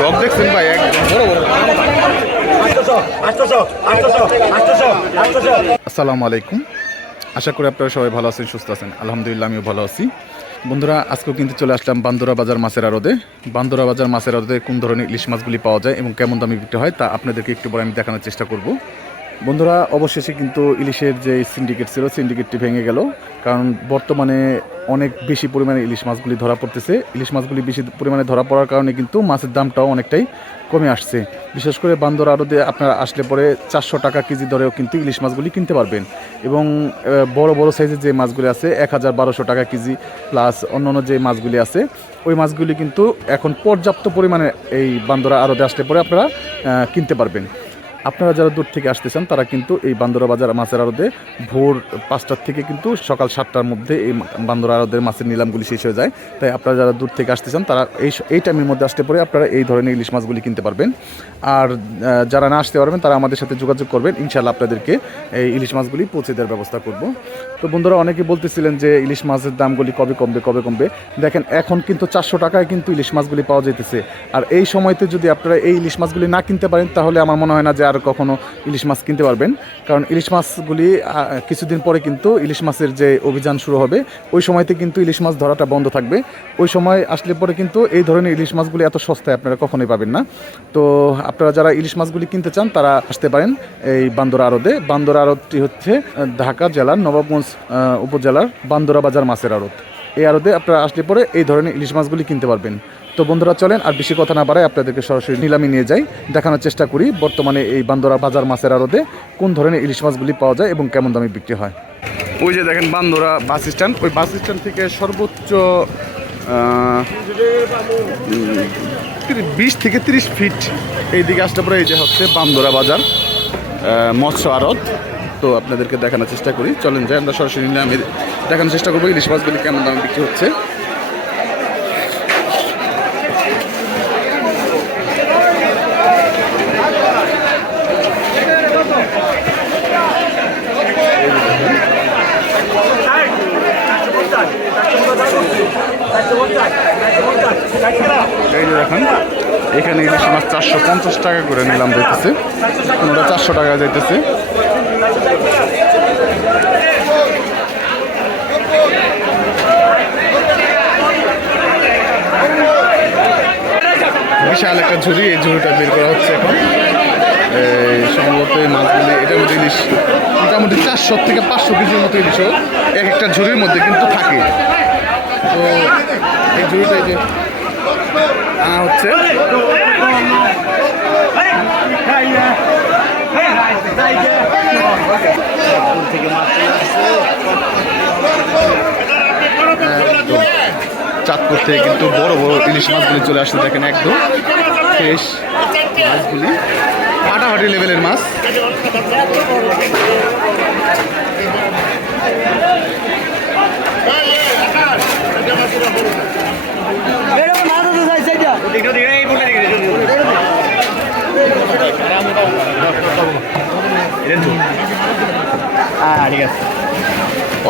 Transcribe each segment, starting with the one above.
Dog দেখছেন ভাই বড় বড় আসসালামু আলাইকুম। আশা করি আপনারা সবাই ভালো আছেন, সুস্থ আছেন। আলহামদুলিল্লাহ, আমিও ভালো আছি। বন্ধুরা, আজকেও কিন্তু চলে আসলাম বান্দরা বাজার মাছের আরদে বান্দরা বাজার মাছের আড়দে কোন ধরনের ইলিশ মাছগুলি পাওয়া যায় এবং কেমন দামে বিক্রি হয় তা আপনাদেরকে একটু পরে আমি দেখানোর চেষ্টা করব। বন্ধুরা, অবশেষে কিন্তু ইলিশের যে সিন্ডিকেট ছিল সিন্ডিকেটটি ভেঙে গেল। কারণ বর্তমানে অনেক বেশি পরিমাণে ইলিশ মাছগুলি ধরা পড়তেছে। ইলিশ মাছগুলি বেশি পরিমাণে ধরা পড়ার কারণে কিন্তু মাছের দামটাও অনেকটাই কমে আসছে। বিশেষ করে বান্দর আড়তে আপনারা আসলে পরে চারশো টাকা কেজি দরেও কিন্তু ইলিশ মাছগুলি কিনতে পারবেন। এবং বড় বড় সাইজের যে মাছগুলি আছে, এক হাজার বারোশো টাকা কেজি প্লাস অন্যান্য যে মাছগুলি আছে, ওই মাছগুলি কিন্তু এখন পর্যাপ্ত পরিমাণে এই বান্দরা আড়তে আসলে পরে আপনারা কিনতে পারবেন। আপনারা যারা দূর থেকে আসতে চান তারা কিন্তু এই বান্দরা বাজার মাছের আড়তে ভোর পাঁচটার থেকে কিন্তু সকাল সাতটার মধ্যে এই বান্দরা আড়তের মাছের নিলামগুলি শেষ হয়ে যায়। তাই আপনারা যারা দূর থেকে আসতে চান তারা এই এই টাইমের মধ্যে আসতে পরে, আপনারা এই ধরনের ইলিশ মাছগুলি কিনতে পারবেন। আর যারা না আসতে পারবেন, তারা আমাদের সাথে যোগাযোগ করবেন। ইনশাল্লাহ আপনাদেরকে এই ইলিশ মাছগুলি পৌঁছে দেওয়ার ব্যবস্থা করব। তো বন্ধুরা, অনেকে বলতেছিলেন যে ইলিশ মাছের দামগুলি কবে কমবে কবে কমবে। দেখেন, এখন কিন্তু চারশো টাকায় কিন্তু ইলিশ মাছগুলি পাওয়া যেতেছে আর এই সময়তে যদি আপনারা এই ইলিশ মাছগুলি না কিনতে পারেন, তাহলে আমার মনে হয় না যে আর কখনো ইলিশ মাছ কিনতে পারবেন। কারণ ইলিশ মাছগুলি কিছুদিন পরে কিন্তু ইলিশ মাছের যে অভিযান শুরু হবে, ওই সময়তে কিন্তু ইলিশ মাছ ধরাটা বন্ধ থাকবে। ওই সময় আসলে পরে কিন্তু এই ধরনের ইলিশ মাছগুলি এত সস্তায় আপনারা কখনোই পাবেন না। তো আপনারা যারা ইলিশ মাছগুলি কিনতে চান, তারা আসতে পারেন এই বান্দরা আড়তে। বান্দরা আড়তটি হচ্ছে ঢাকা জেলার নবাবগঞ্জ উপজেলার বান্দরা বাজার মাছের আড়ত। এই আড়তে আপনারা আসলে পরে এই ধরনের ইলিশ মাছগুলি কিনতে পারবেন। তো বন্ধুরা চলেন, আর বেশি কথা না বাড়ায় আপনাদেরকে সরাসরি নিলামি নিয়ে যাই। দেখানোর চেষ্টা করি, বর্তমানে এই বান্দরা বাজার মাছের আড়তে কোন ধরনের ইলিশ মাছগুলি পাওয়া যায় এবং কেমন দামে বিক্রি হয়। ওই যে দেখেন বান্দরা বাস স্ট্যান্ড, ওই বাস স্ট্যান্ড থেকে সর্বোচ্চ বিশ থেকে তিরিশ ফিট এই দিকে আসতে পরে, এই যে হচ্ছে বান্দরা বাজার মৎস্য আড়ত। তো আপনাদেরকে দেখানোর চেষ্টা করি। চলেন যাই, আমরা সরাসরি নিলামে দেখানোর চেষ্টা করব ইলিশ মাছগুলি কেমন দামে বিক্রি হচ্ছে এই যে দেখেন এখানে ইলিশ মাছ চারশো পঞ্চাশ টাকা করে নিলাম যাইতেছে। কোনোটা চারশো টাকা যাইতেছে। বিশাল একটা ঝুড়ি, এই ঝুড়িটা বের করা হচ্ছে এখন। সম্ভবত এই মাছগুলি এটার মধ্যে ইলিশ। মোটামুটি চারশো থেকে পাঁচশো কেজির মতো ইলিশও এক একটা ঝুড়ির মধ্যে কিন্তু থাকে। তো এই ঝুড়িটা যে আনা হচ্ছে। চাঁদপুর থেকে কিন্তু বড় বড় ইলিশ মাছগুলি চলে আসছে দেখেন একদম ফ্রেশ মাছগুলি। ফাটাফাটি লেভেলের মাছ।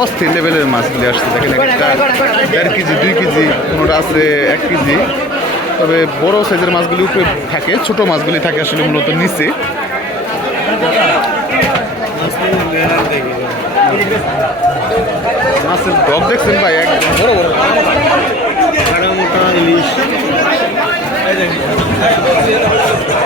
অস্থির লেভেলের মাছ মাছগুলি আসছে। দেখেন একটা দেড় কেজি দুই কেজি কোনোটা আছে এক কেজি। তবে বড় সাইজের মাছগুলি উপরে থাকে ছোট মাছগুলি থাকে আসলে মূলত নিচে। মাছের ডগ দেখছেন ভাই একদম বড় বড়। যে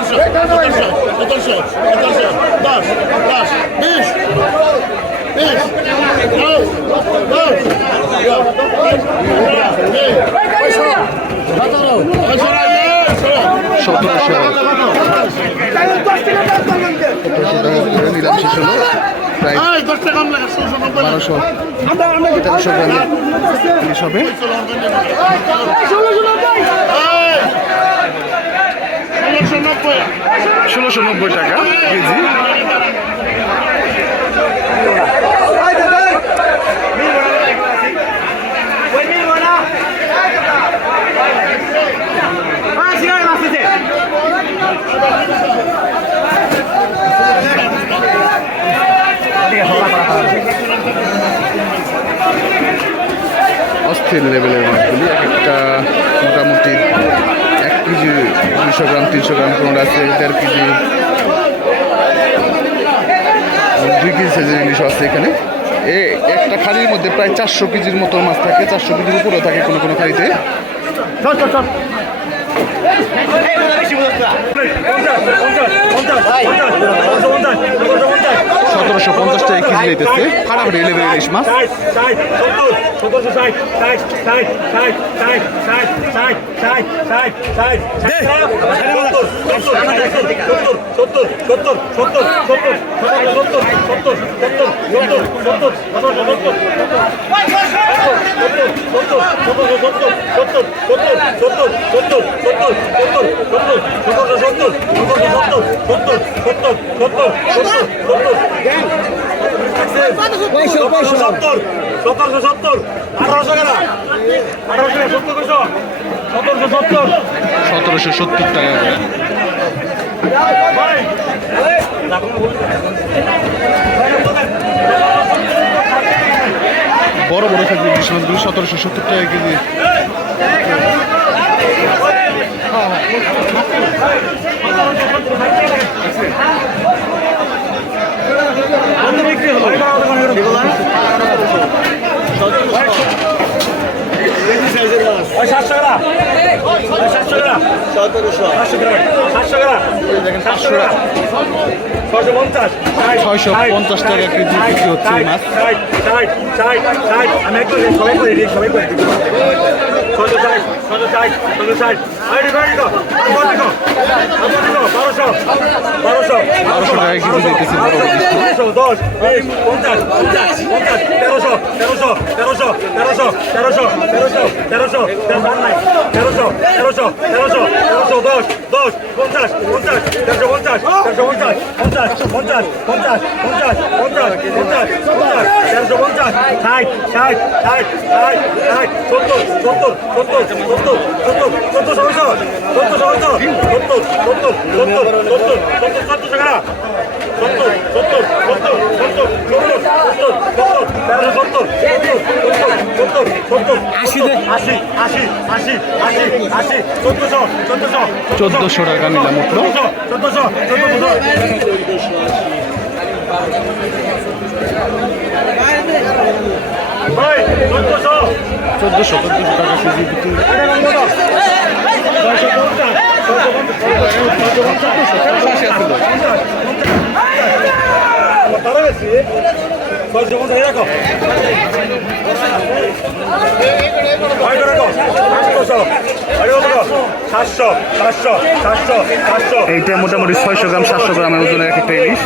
সতেরোশো সতেরোশো সতেরোশো সতেরোশো দশ দশ বিশ বিশ সতেরোশো নিলাম শেষ হলো প্রায় বারোশো তেরোশো গ্রামে জিনিস হবে ষোলোশো নব্বই টাকা কেজি অস্থির লেভেলের মাছগুলি এক একটা মোটামুটি এক কেজি দুশো গ্রাম তিনশো গ্রাম কোনোটা আছে দেড় কেজি দুই কেজি সাইজের ইলিশ আছে এখানে এ একটা খাড়ির মধ্যে প্রায় চারশো কেজির মতো মাছ থাকে চারশো কেজির উপরেও থাকে কোনো কোনো খাড়িতে সতেরোশো পঞ্চাশ টাকা কেজি লইতেছে ফাটাফাটি লেভেল ইলিশ মাছ সতেরোশো সত্তর আঠারোশো কেনা আঠারোশো সত্তর কইছো সতেরোশো সত্তর। সতেরোশো সত্তর টাকা করে। বড় বড় সাইজের ইলিশ মাছগুলি সতেরোশো সত্তর টাকা কেজি। ওই সাতশো ছয়শো পঞ্চাশ টাকা কেজি বিক্রি হচ্ছে মাছ আমি একদম সবাই করে সবাই করে দিই ছয়শো ষাট ছয়শো ষাট ছয়শো ষাট আই রেডি রেডি গো আবার দিগো আবার দিগো বারোশো বারোশো বারোশো টাকা কেজি দিতেছে বড় বড় ইলিশ মাছ। তেরোশো দশ বিশ পঞ্চাশ পঞ্চাশ পঞ্চাশ তেরোশো তেরোশো তেরোশো তেরোশো তেরোশো তেরোশো তেরোশো তেরোশো তেরোশো তেরোশো তেরোশো দশ দশ পঞ্চাশ পঞ্চাশ তেরোশো পঞ্চাশ তেরোশো পঞ্চাশ পঞ্চাশ পঞ্চাশ পঞ্চাশ পঞ্চাশ পঞ্চাশ পঞ্চাশ পঞ্চাশ তেরোশো পঞ্চাশ ষাট ষাট ষাট ষাট ষাট সত্তর সত্তর চোদ্দশো টাকা নিলাম উঠল চোদ্দশো। চোদ্দোশো চোদ্দোশো টাকা কেজি বিক্রি। ছয়শো পঞ্চাশ রাখো এইটা মোটামুটি ছয়শো গ্রাম সাতশো গ্রামের ওজনের এক একটা ইলিশ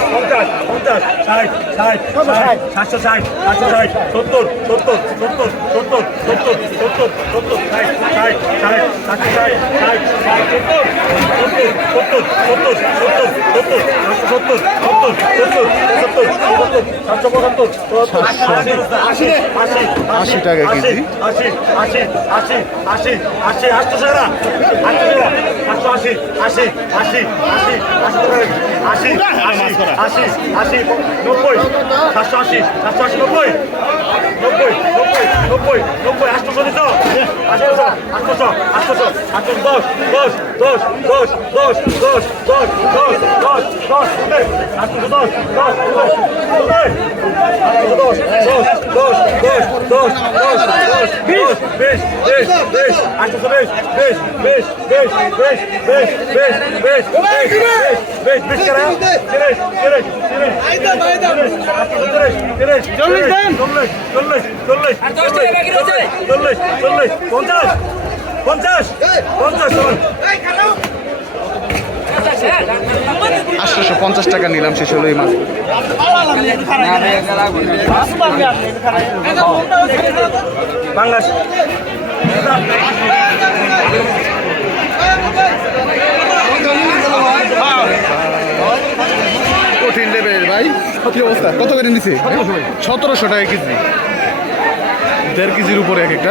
আশি টাকা কেজি আশি আশি আশি আশি আশি আটশো টাকা আটশো আশি আশি আশি আশি আশি আশি আশি আশি নব্বই সাতশো আশি সাতশো আশি নব্বই নব্বই নব্বই নব্বই নব্বই আটশোশো দিছো? আটশোশো আটশোশো আটশোশো আটশো দশ দশ দশ দশ দশ দশ দশ দশ দশ দশ আটশোশো দশ দশ দশ দশ দশ দশ দশ দশ দশ বিশ বিশ বিশ বিশ আটশো বিশ বিশ বিশ বিশ বিশ বিশ বিশ বিশ বিশ বিশ বিশ করা তিরিশ তিরিশ তিরিশ তিরিশ তিরিশ চল্লিশ চল্লিশ চল্লিশ চল্লিশ চল্লিশ চল্লিশ, পঞ্চাশ। পঞ্চাশ। পঞ্চাশ আটশোশো পঞ্চাশ টাকা নিলাম শেষ হলো এই মাছ বাংলাদেশ। কঠিন লেভেলের ভাই। কি অবস্থা? কত করে নিছে? সতেরোশো টাকা কেজি। দেড় কেজির উপরে এক একটা।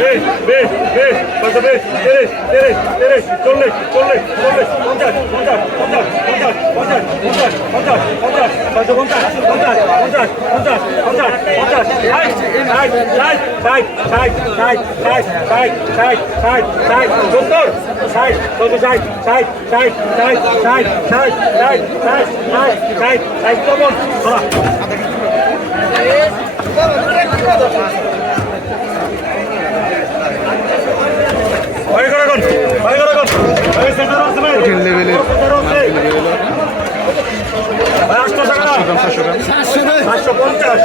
বিশ বিশ বিশ ছয়শো বিশ তিরিশ তিরিশ তিরিশ চল্লিশ চল্লিশ চল্লিশ পঞ্চাশ পঞ্চাশ পঞ্চাশ পঞ্চাশ পঞ্চাশ পঞ্চাশ পঞ্চাশ পঞ্চাশ পঞ্চাশ পঞ্চাশ পঞ্চাশ পঞ্চাশ পঞ্চাশ পঞ্চাশ ষাট ষাট ষাট ষাট ষাট ষাট ষাট ষাট ষাট ষাট ষাট সত্তর ষাট ছয়শো ষাট ষাট ষাট ষাট ষাট ষাট ষাট ষাট ষাট ষাট ষাট কমন ধরা ভাই করে কোন ভাই করে কোন ভাই সেন্টার আছে ভাই কঠিন লেভেলের সেন্টার আছে ভাই আটশো টাকা সাতশো গ্রাম সাতশো গ্রাম পাঁচশো পঞ্চাশ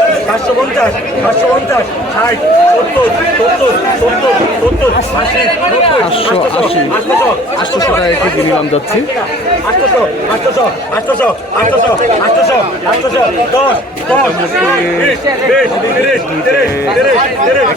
পাঁচশো পঞ্চাশ পাঁচশো পঞ্চাশ ষাট সত্তর সত্তর সত্তর সত্তর আশি আটশো আশি আটশো আটশোশো টাকা কেজি নিলাম যাচ্ছি। আটশো আটশো আটশো আটশো আটশো আটশো দশ দশ বিশ বিশ তিরিশ তিরিশ তিরিশ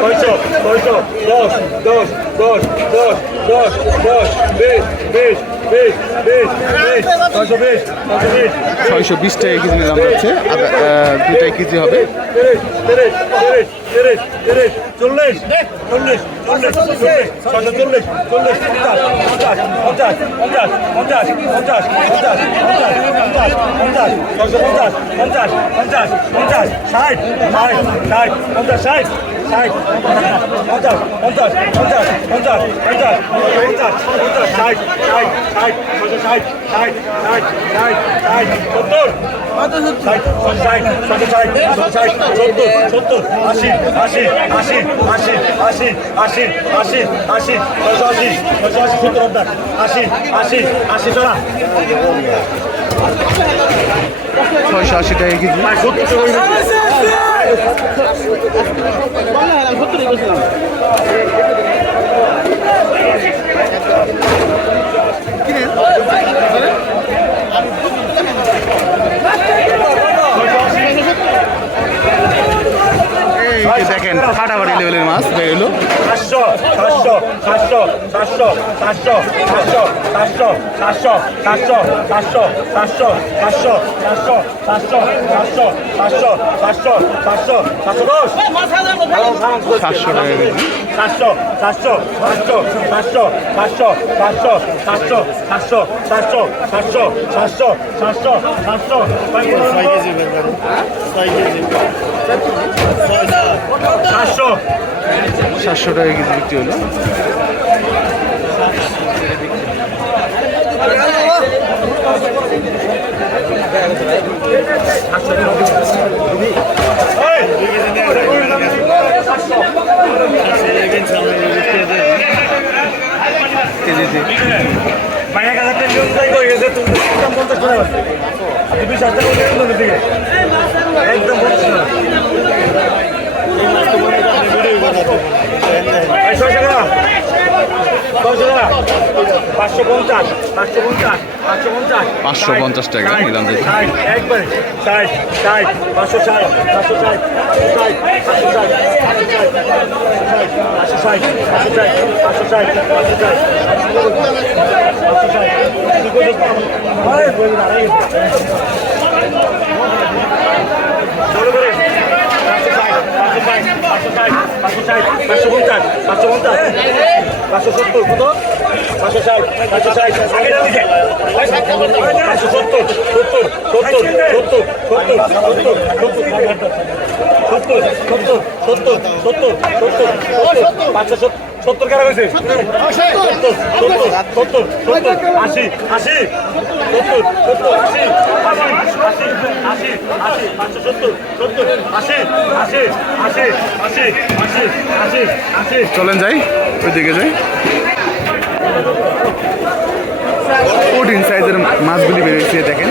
ocho, ocho, dos, dos, dos, dos, dos, dos, beş, beş, beş, beş, beş, ছয়শো বিশ ছয়শো বিশ টাকা কেজি নিলাম হচ্ছে দুটাই কেজি হবে তিরিশ তিরিশ তিরিশ তিরিশ তিরিশ চল্লিশ চল্লিশ চল্লিশ চল্লিশ ছয়শো চল্লিশ চল্লিশ ষাট আশি আশি আশি চলা ছয়শো আশি টাকা কেজি। সাতশো সাতশো সাতশো সাতশো সাতশো সাতশো সাতশো সাতশো সাতশো সাতশো সাতশো সাতশো দশ সাতশো সাতশো সাতশো সাতশো সাতশো সাতশো সাতশো সাতশো সাতশো সাতশো সাতশো সাতশো সাতশো সাতশো সাতশো সাতশো টাকা কেজি বিক্রি হলো বাইরে কাছে একদম পঞ্চাশ টাকা। আপনি বিশ হাজার একদম পঞ্চাশ টাকা পাঁচশো পঞ্চাশ পাঁচশো পঞ্চাশ পাঁচশো পঞ্চাশ 550 টাকা নিলাম দেখি। ষাট একবারে ষাট ষাট পাঁচশো ষাট পাঁচশো ষাট পাঁচশো ষাট পাঁচশো ষাট পাঁচশো ষাট পাঁচশো ষাট পাঁচশো পাঁচশো পাঁচশো পাঁচশো ষাট পাঁচশো ষাট পাঁচশো ষাট পাঁচশো ষাট পাঁচশো পঞ্চাশ পাঁচশো পঞ্চাশ পাঁচশো সত্তর কত সত্তর সত্তর সত্তর সত্তর সত্তর পাঁচশো সত্তর সত্তর চলেন যাই ওই দিকে যাই কঠিন সাইজের মাছগুলি বেরিয়েছে, দেখেন।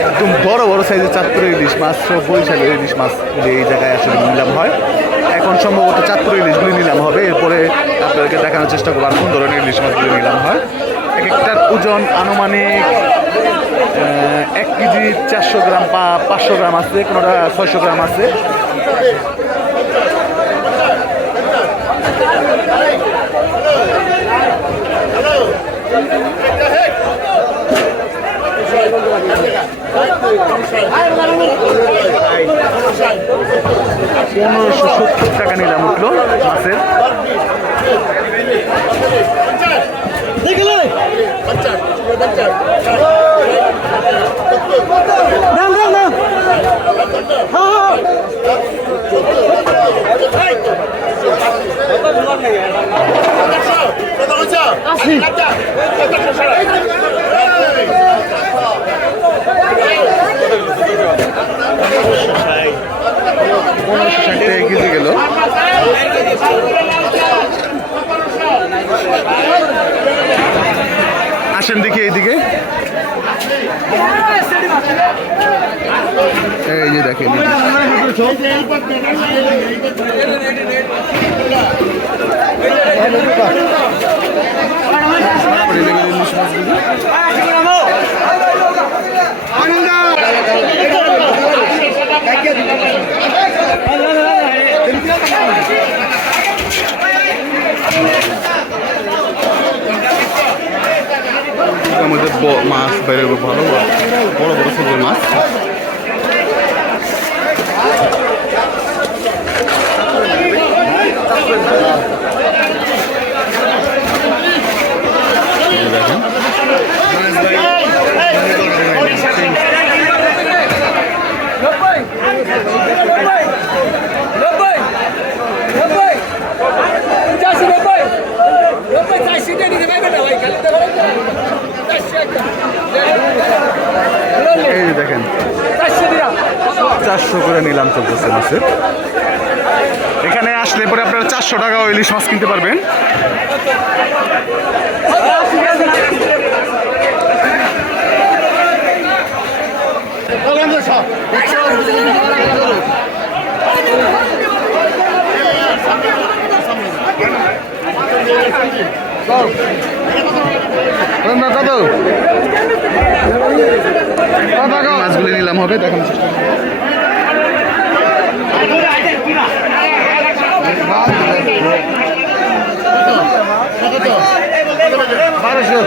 একদম বড় বড় সাইজের চাঁদপুরের ইলিশ মাছ বরিশালের ইলিশ মাছগুলি এই জায়গায় আসলে নিলাম হয় এখন সম্ভবত চাঁদপুরের ইলিশগুলি নিলাম হবে, এরপরে আপনাদেরকে দেখানোর চেষ্টা আর কোন ধরনের ইলিশ মাছগুলি নিলাম হয় এক একটার ওজন আনুমানিক এক কেজি চারশো গ্রাম বা পাঁচশো গ্রাম আছে, কোনোটা ছয়শো গ্রাম আছে পনেরোশো সত্তর টাকা নিলাম উঠল মাছের। পঞ্চাশ পঞ্চাশ কত হয়েছে আশি পনেরোশো ষাট টাকা আসেন দেখি এইদিকে। এই যে দেখেন। আমাদের মাছ বেড়ে ভালো বড় বড় সুন্দর মাছ Thank you. চারশো করে নিলাম চলতেছে মাছের। এখানে আসলে পরে আপনারা চারশো টাকা ইলিশ মাছ কিনতে পারবেন। কত মাছগুলি নিলাম হবে করব। বারোশো।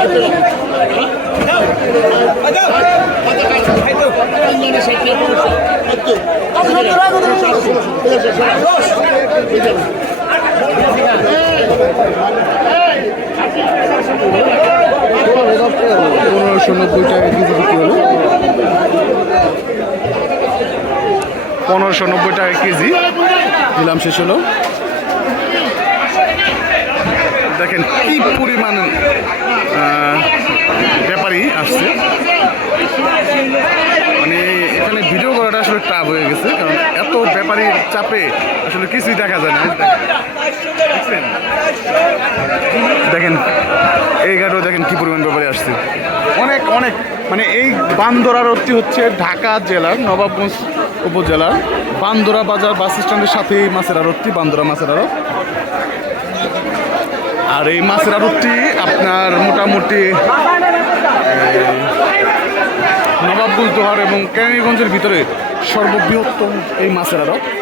Hadi. Hadi. Hadi. পনেরোশো নব্বই টাকা কেজি। দিলাম পনেরোশো নব্বই টাকা কেজি শেষ হলো। দেখেন কি পরিমাণ ব্যাপারই আসছে। আসলে টাফ হয়ে গেছে, কারণ এত ব্যাপারীর চাপে আসলে কিছুই দেখা যায় না? দেখেন এই ঘাটেও দেখেন কি পরিমাণ ব্যাপারী আসছে অনেক অনেক মানে এই বান্দরা রোডটি হচ্ছে ঢাকা জেলার নবাবগঞ্জ উপজেলার বান্দরা বাজার বাস স্ট্যান্ডের সাথে এই মাছের আড়তটি বান্দরা মাছের আড়ত আর এই মাছের আড়তটি আপনার মোটামুটি নবাবগঞ্জ দোহার এবং কেরানীগঞ্জের ভিতরে সর্ববৃহত্তম এই মাছের আড়ত।